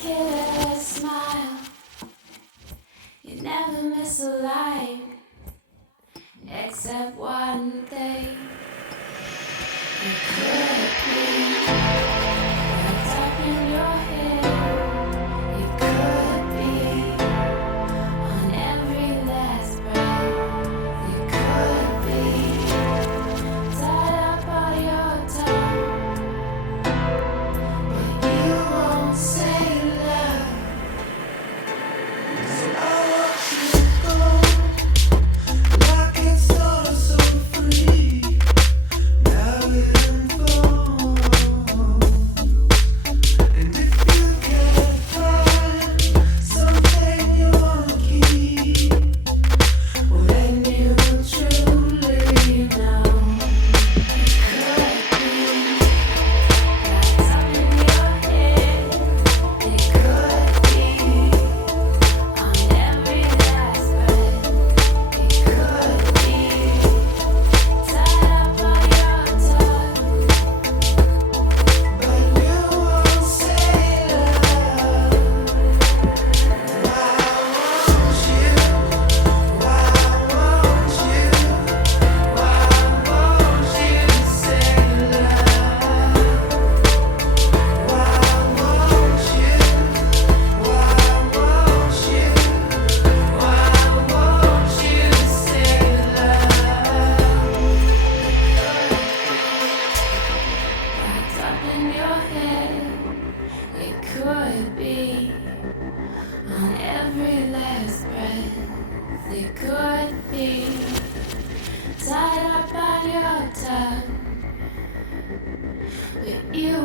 killer smile. You never miss a line, except one thing. You could be wrapped up in your hair. You could be on every last breath. You could be tied up on your tongue, but you won't say love. So I watch you go, like it's sort of so free. Now it unfolds, and if you can't find something you wanna keep, well then you will truly know. Could be wrapped up in your head. It could be on every last breath. It could be tied up on your tongue, but you won't say love. Why won't you? Why won't you? Why won't you say love? Why won't you? Why won't you? Why won't you say love? Wrapped up in your head, it could be on every last breath. It could be tied up on your tongue, but you